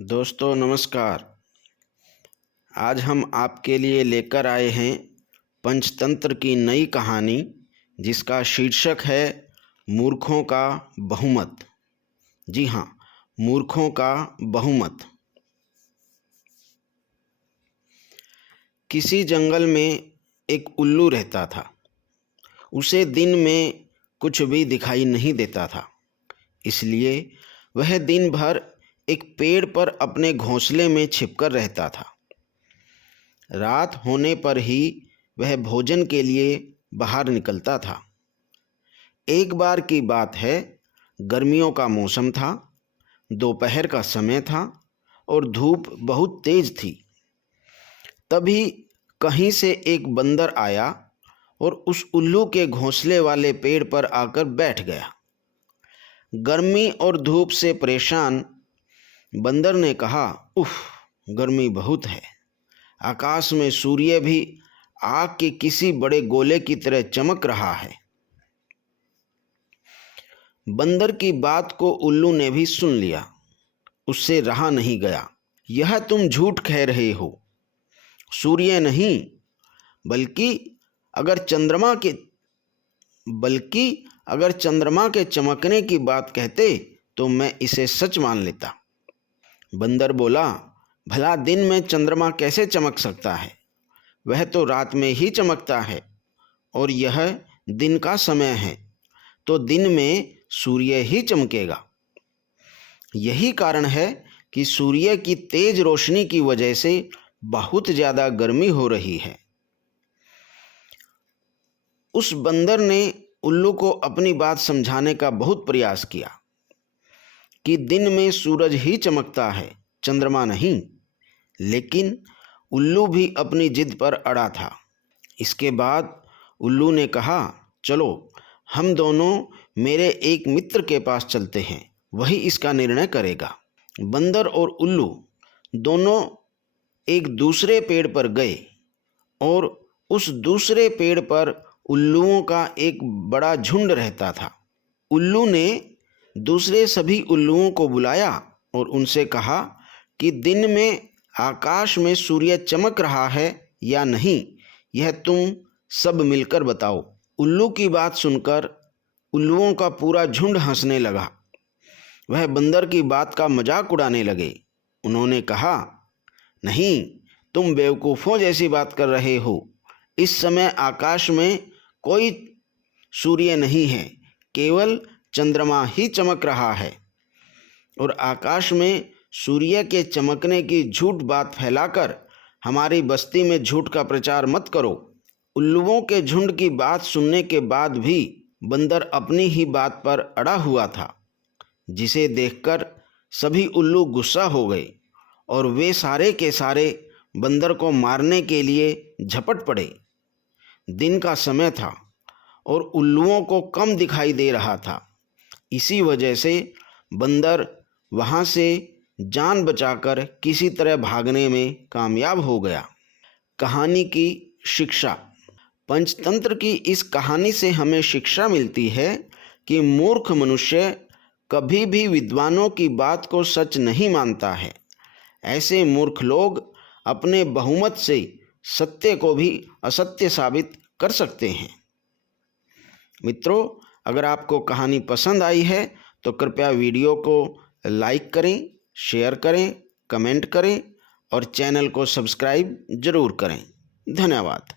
दोस्तों नमस्कार। आज हम आपके लिए लेकर आए हैं पंचतंत्र की नई कहानी, जिसका शीर्षक है मूर्खों का बहुमत। जी हाँ, मूर्खों का बहुमत। किसी जंगल में एक उल्लू रहता था। उसे दिन में कुछ भी दिखाई नहीं देता था, इसलिए वह दिन भर एक पेड़ पर अपने घोंसले में छिपकर रहता था। रात होने पर ही वह भोजन के लिए बाहर निकलता था। एक बार की बात है, गर्मियों का मौसम था। दोपहर का समय था और धूप बहुत तेज थी। तभी कहीं से एक बंदर आया और उस उल्लू के घोंसले वाले पेड़ पर आकर बैठ गया। गर्मी और धूप से परेशान बंदर ने कहा, उफ, गर्मी बहुत है। आकाश में सूर्य भी आग के किसी बड़े गोले की तरह चमक रहा है। बंदर की बात को उल्लू ने भी सुन लिया। उससे रहा नहीं गया। यह तुम झूठ कह रहे हो। सूर्य नहीं, बल्कि अगर चंद्रमा के चमकने की बात कहते तो मैं इसे सच मान लेता। बंदर बोला, भला दिन में चंद्रमा कैसे चमक सकता है? वह तो रात में ही चमकता है, और यह दिन का समय है, तो दिन में सूर्य ही चमकेगा। यही कारण है कि सूर्य की तेज रोशनी की वजह से बहुत ज़्यादा गर्मी हो रही है। उस बंदर ने उल्लू को अपनी बात समझाने का बहुत प्रयास किया कि दिन में सूरज ही चमकता है, चंद्रमा नहीं। लेकिन उल्लू भी अपनी जिद पर अड़ा था। इसके बाद उल्लू ने कहा, चलो हम दोनों मेरे एक मित्र के पास चलते हैं, वही इसका निर्णय करेगा। बंदर और उल्लू दोनों एक दूसरे पेड़ पर गए और उस दूसरे पेड़ पर उल्लुओं का एक बड़ा झुंड रहता था। उल्लू ने दूसरे सभी उल्लुओं को बुलाया और उनसे कहा कि दिन में आकाश में सूर्य चमक रहा है या नहीं, यह तुम सब मिलकर बताओ। उल्लू की बात सुनकर उल्लुओं का पूरा झुंड हंसने लगा। वह बंदर की बात का मजाक उड़ाने लगे। उन्होंने कहा, नहीं, तुम बेवकूफ़ों जैसी बात कर रहे हो। इस समय आकाश में कोई सूर्य नहीं है, केवल चंद्रमा ही चमक रहा है। और आकाश में सूर्य के चमकने की झूठ बात फैलाकर हमारी बस्ती में झूठ का प्रचार मत करो। उल्लुओं के झुंड की बात सुनने के बाद भी बंदर अपनी ही बात पर अड़ा हुआ था, जिसे देखकर सभी उल्लू गुस्सा हो गए और वे सारे के सारे बंदर को मारने के लिए झपट पड़े। दिन का समय था और उल्लुओं को कम दिखाई दे रहा था। इसी वजह से बंदर वहाँ से जान बचाकर किसी तरह भागने में कामयाब हो गया। कहानी की शिक्षा। पंचतंत्र की इस कहानी से हमें शिक्षा मिलती है कि मूर्ख मनुष्य कभी भी विद्वानों की बात को सच नहीं मानता है। ऐसे मूर्ख लोग अपने बहुमत से सत्य को भी असत्य साबित कर सकते हैं। मित्रों, अगर आपको कहानी पसंद आई है तो कृपया वीडियो को लाइक करें, शेयर करें, कमेंट करें और चैनल को सब्सक्राइब जरूर करें। धन्यवाद।